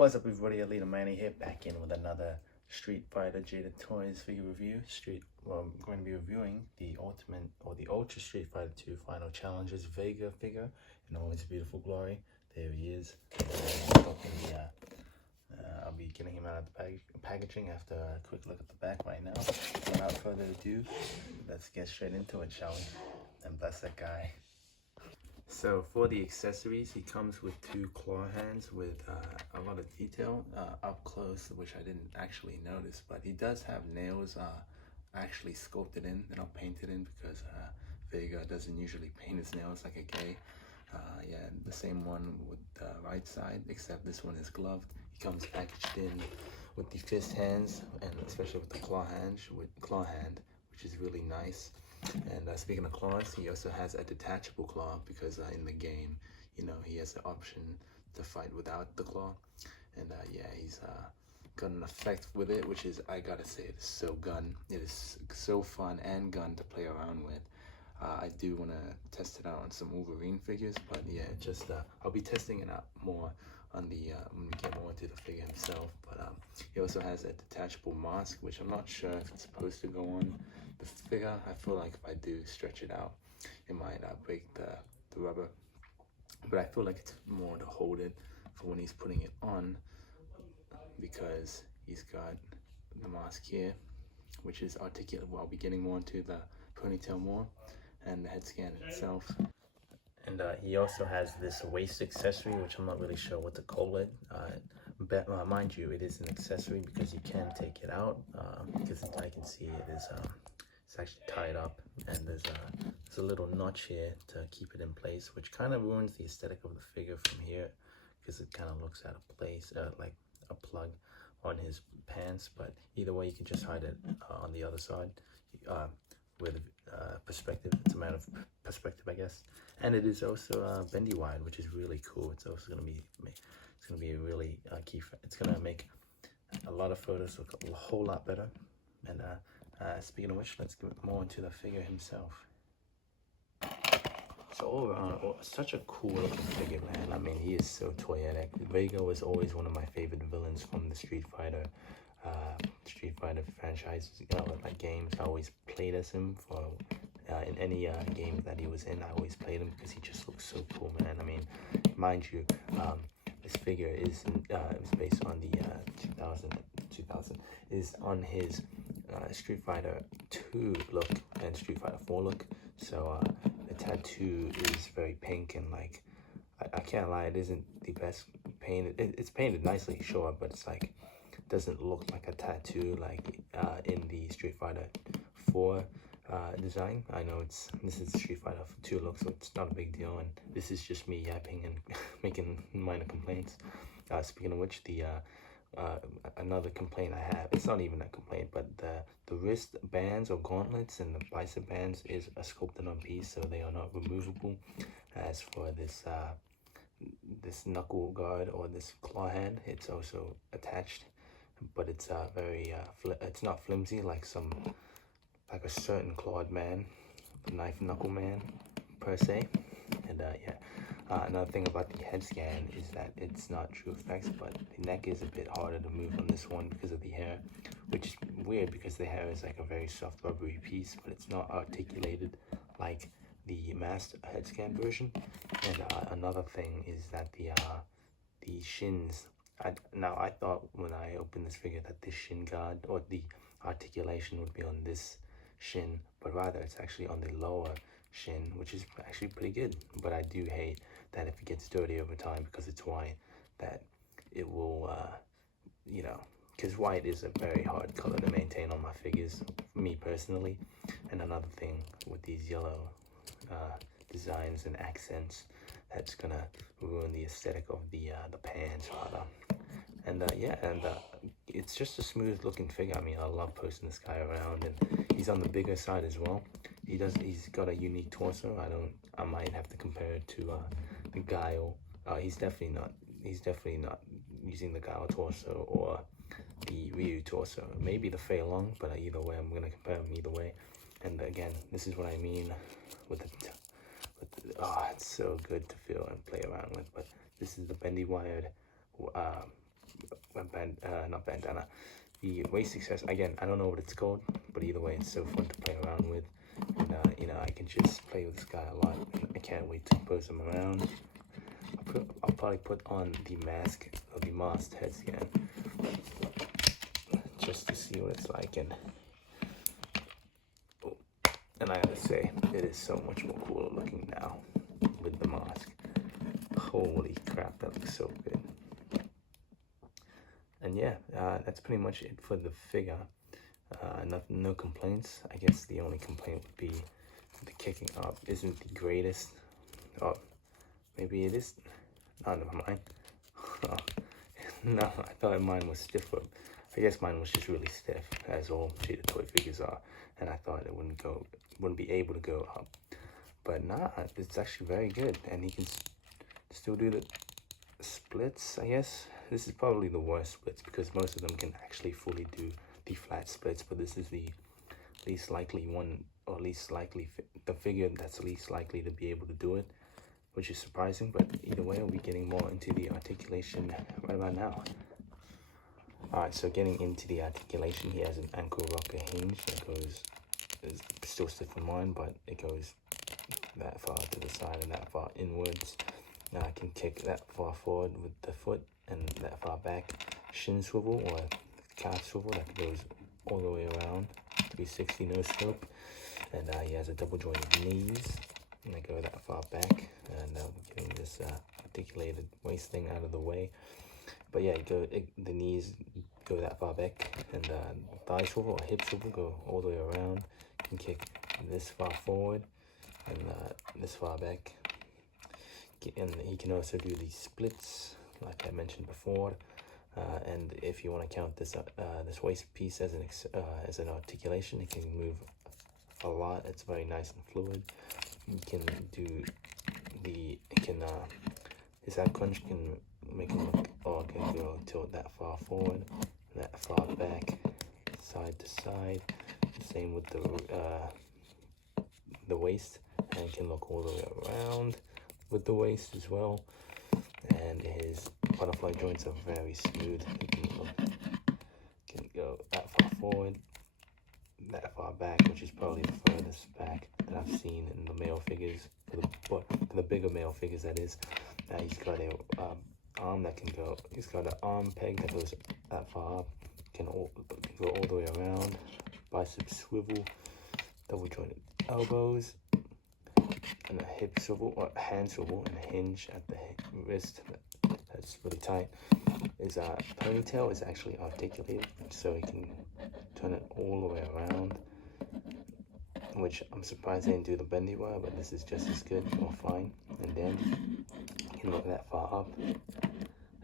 What's up, everybody? Alita Manny here, back in with another Street Fighter Jada Toys figure review. I'm going to be reviewing the Ultimate or the Ultra Street Fighter 2 Final Challenges Vega figure in all his beautiful glory. There he is. I'll be getting him out of the packaging after a quick look at the back right now. Without further ado, let's get straight into it, shall we? And bless that guy. So for the accessories, he comes with two claw hands with a lot of detail up close, which I didn't actually notice, but he does have nails actually sculpted in. They're not painted in because Vega doesn't usually paint his nails like a gay. Yeah, the same one with the right side, except this one is gloved. He comes packaged in with the fist hands, and especially with the claw hand, which is really nice. And speaking of claws, he also has a detachable claw because in the game, you know, he has the option to fight without the claw. And yeah, he's got an effect with it, which is, I gotta say, it is so gun. It is so fun and gun to play around with. I do want to test it out on some Wolverine figures, but yeah, just I'll be testing it out more on the when we get more into the figure himself. But he also has a detachable mask, which I'm not sure if it's supposed to go on the figure. I feel like if I do stretch it out, it might break the rubber, but I feel like it's more to hold it for when he's putting it on, because he's got the mask here, which is articulate. Well, I'll be getting more into the ponytail more and the head scan itself. And he also has this waist accessory, which I'm not really sure what to call it. But mind you, it is an accessory because you can take it out, because I can see it is it's actually tied up, and there's a little notch here to keep it in place, which kind of ruins the aesthetic of the figure from here, because it kind of looks out of place, like a plug on his pants. But either way, you can just hide it on the other side with perspective. It's a matter of perspective, I guess. And it is also bendy wide, which is really cool. It's also going to be a really key. It's going to make a lot of photos look a whole lot better. And speaking of which, let's get more into the figure himself. So overall, such a cool looking figure, man. I mean, he is so toyetic. Vega was always one of my favorite villains from the Street Fighter franchise. Like games, I always played as him for in any game that he was in. I always played him because he just looks so cool, man. I mean, mind you, this figure is based on the 2000 is on his Street Fighter 2 look and Street Fighter 4 look. So the tattoo is very pink, and like I can't lie, it isn't the best painted. It's painted nicely, sure, but it's like doesn't look like a tattoo like in the Street Fighter 4 design. I know this is Street Fighter 2 look, so it's not a big deal, and this is just me yapping and making minor complaints. Speaking of which, the another complaint I have, it's not even a complaint, but the wrist bands or gauntlets and the bicep bands is a sculpted on piece, so they are not removable. As for this this knuckle guard or this claw hand, it's also attached, but it's very it's not flimsy like a certain clawed man, knife knuckle man per se. And yeah, another thing about the head scan is that it's not true effects, but the neck is a bit harder to move on this one because of the hair, which is weird because the hair is like a very soft rubbery piece, but it's not articulated like the masked head scan version. And another thing is that the shins, now I thought when I opened this figure that this shin guard or the articulation would be on this shin, but rather it's actually on the lower shin, which is actually pretty good. But I do hate that if it gets dirty over time, because it's white, that it will you know, because white is a very hard color to maintain on my figures, me personally. And another thing with these yellow designs and accents, that's gonna ruin the aesthetic of the pants rather. And yeah, and it's just a smooth looking figure. I mean, I love posting this guy around, and he's on the bigger side as well. He's got a unique torso. I might have to compare it to the Guile. He's definitely not using the Guile torso or the Ryu torso. Maybe the Fei Long, but either way, I'm gonna compare them either way. And again, this is what I mean with the it's so good to feel and play around with. But this is the bendy wired not bandana, the waist accessory. Again, I don't know what it's called, but either way, it's so fun to play around with. And you know, I can just play with this guy a lot. I can't wait to pose him around. I'll probably put on the mask or the masked head scan just to see what it's like. And I gotta say, it is so much more cooler looking now with the mask. Holy crap, that looks so good. And yeah, that's pretty much it for the figure. No complaints. I guess the only complaint would be the kicking up isn't the greatest. Oh, maybe it is. Oh, never mind. No, I thought mine was stiffer. I guess mine was just really stiff, as all Jada toy figures are, and I thought it wouldn't be able to go up. But nah, it's actually very good, and he can still do the splits. I guess this is probably the worst splits because most of them can actually fully do the flat splits, but this is the least likely one, or least likely the figure that's least likely to be able to do it, which is surprising. But either way, we'll be getting more into the articulation right about now. Alright, so getting into the articulation, he has an ankle rocker hinge that is still stiff on mine, but it goes that far to the side and that far inwards. Now I can kick that far forward with the foot and that far back. Shin swivel or calf swivel that goes all the way around. 360 no scope. And he has a double jointed knees, and I go that far back. And getting this articulated waist thing out of the way. But yeah, the knees go that far back, and thigh swivel or hip swivel go all the way around. You can kick this far forward and this far back. And he can also do these splits, like I mentioned before. And if you want to count this this waist piece as an articulation, it can move a lot. It's very nice and fluid. You can do his ab crunch can make him look, or can go tilt that far forward, that far back, side to side. Same with the waist, and it can look all the way around with the waist as well. And his butterfly joints are very smooth. You can go that far forward, that far back, which is probably the furthest back that I've seen in the male figures, for the bigger male figures, that is. He's got a arm that can go, he's got an arm peg that goes that far up, can go all the way around, bicep swivel, double jointed elbows, and a hip swivel or hand swivel, and a hinge at the wrist that's really tight. His ponytail is actually articulated, so he can turn it all the way around, which I'm surprised they didn't do the bendy wire, but this is just as good or fine. And then you can look that far up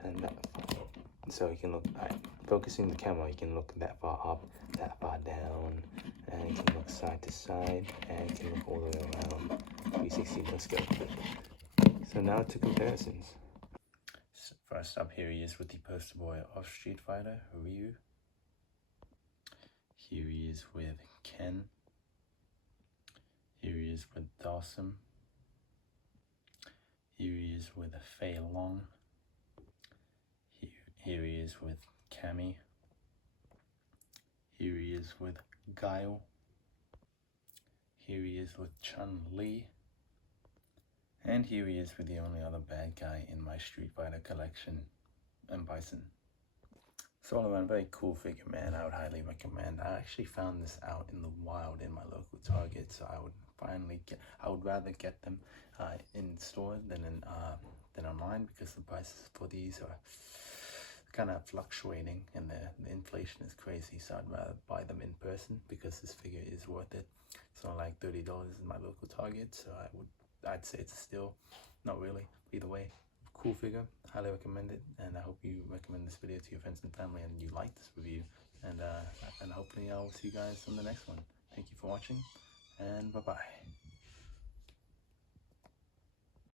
and that far up. So you can look, focusing the camera, you can look that far up, that far down, and you can look side to side, and you can look all the way around. 360 no scope. So now to comparisons. First up, here he is with the poster boy of Street Fighter, Ryu. Here he is with Ken. Here he is with Dawson. Here he is with Fei Long. Here he is with Cammy. Here he is with Guile. Here he is with Chun-Li. And here he is with the only other bad guy in my Street Fighter collection, M. Bison. So all around, a very cool figure, man. I would highly recommend. I actually found this out in the wild in my local Target, so I would rather get them in store than online, because the prices for these are kind of fluctuating and the inflation is crazy. So I'd rather buy them in person because this figure is worth it. It's not like $30 in my local Target, so I'd say it's a steal. Not really. Either way, cool figure. Highly recommend it, and I hope you recommend this video to your friends and family, and you like this review. And hopefully I'll see you guys on the next one. Thank you for watching, and bye bye.